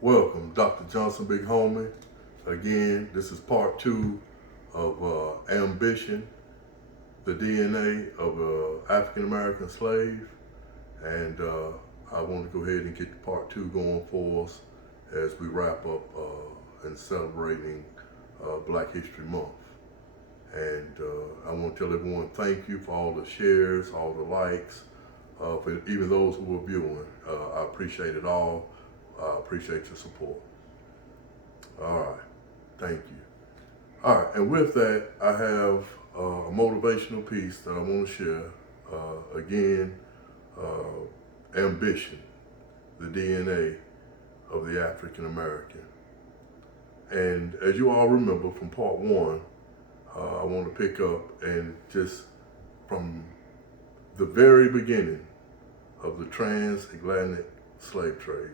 Welcome, Dr. Johnson, big homie. Again, this is part two of Ambition, the DNA of an African American slave. And I want to go ahead and get part two going for us as we wrap up and celebrating Black History Month. And I want to tell everyone thank you for all the shares, all the likes, for even those who are viewing. I appreciate it all. I appreciate your support. All right, thank you. All right, and with that, I have a motivational piece that I want to share. Again, ambition, the DNA of the African American. And as you all remember from part one, I want to pick up and just from the very beginning of the transatlantic slave trade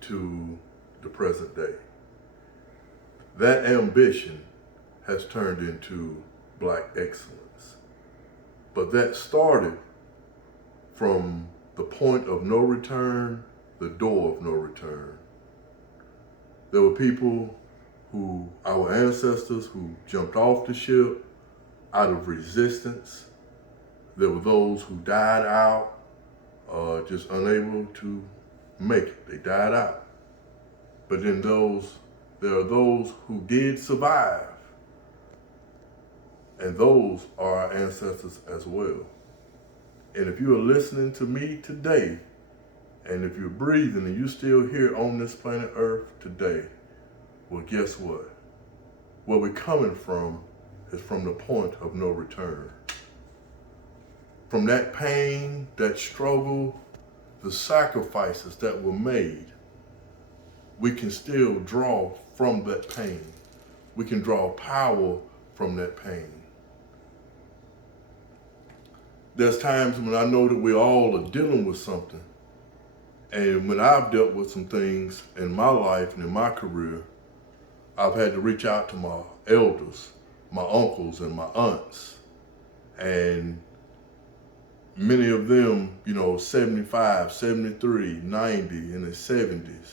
to the present day. That ambition has turned into Black excellence. But that started from the point of no return, the door of no return. There were people our ancestors who jumped off the ship out of resistance. There were those who died out, just unable to make it. They died out. But then there are those who did survive. And those are our ancestors as well. And if you are listening to me today, and if you're breathing and you're still here on this planet Earth today, well, guess what? Where we're coming from is from the point of no return. From that pain, that struggle, the sacrifices that were made, we can still draw from that pain. We can draw power from that pain. There's times when I know that we all are dealing with something. And when I've dealt with some things in my life and in my career, I've had to reach out to my elders, my uncles and my aunts. And many of them, 75, 73, 90, in their 70s.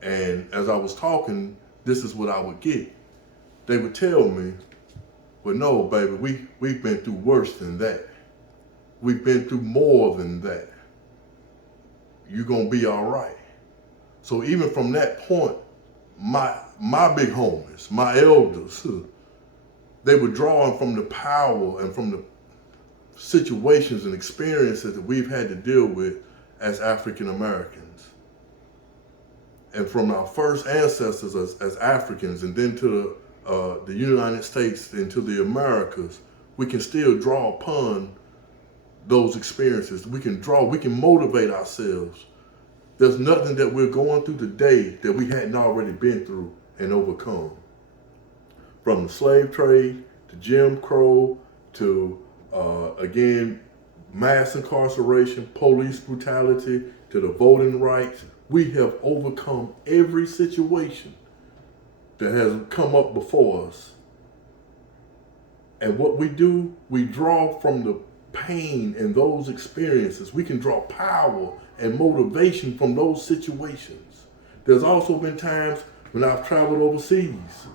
And as I was talking, this is what I would get. They would tell me, well, no, baby, we've been through worse than that. We've been through more than that. You're gonna be all right. So even from that point, my big homies, my elders, they were drawing from the power and from the situations and experiences that we've had to deal with as African Americans. And from our first ancestors as Africans and then to the United States and to the Americas, we can still draw upon those experiences. We can motivate ourselves. There's nothing that we're going through today that we hadn't already been through and overcome. From the slave trade to Jim Crow to, again, mass incarceration, police brutality, to the voting rights, we have overcome every situation that has come up before us. And what we do, we draw from the pain and those experiences. We can draw power and motivation from those situations. There's also been times when I've traveled overseas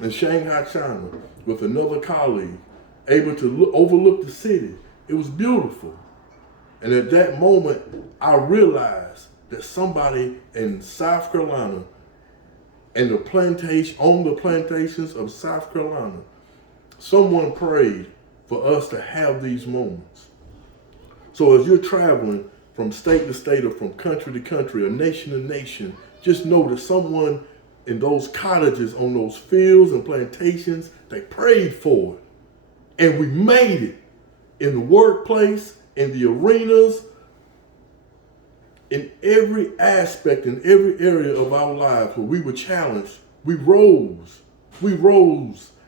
in Shanghai, China, with another colleague, able to overlook the city. It was beautiful. And at that moment, I realized that somebody in South Carolina and on the plantations of South Carolina, someone prayed for us to have these moments. So as you're traveling from state to state or from country to country or nation to nation, just know that someone in those cottages on those fields and plantations, they prayed for it. And we made it in the workplace, in the arenas, in every aspect, in every area of our lives where we were challenged, we rose.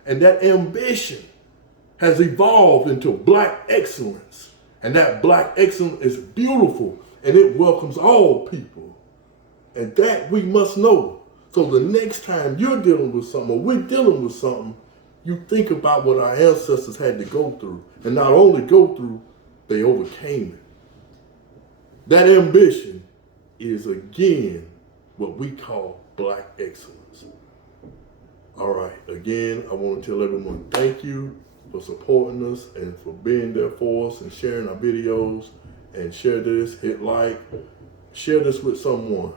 And that ambition has evolved into Black excellence. And that Black excellence is beautiful and it welcomes all people. And that we must know. So the next time you're dealing with something or we're dealing with something, you think about what our ancestors had to go through. And not only go through, they overcame it. That ambition is, again, what we call Black excellence. All right, again, I want to tell everyone thank you for supporting us and for being there for us and sharing our videos. And share this, hit like, share this with someone.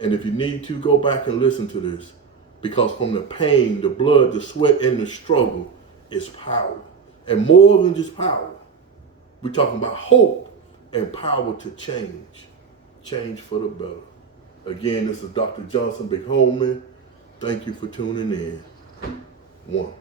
And if you need to, go back and listen to this, because from the pain, the blood, the sweat, and the struggle is power. And more than just power, we're talking about hope and power to change for the better. Again, this is Dr. Johnson Big Homie. Thank you for tuning in. One.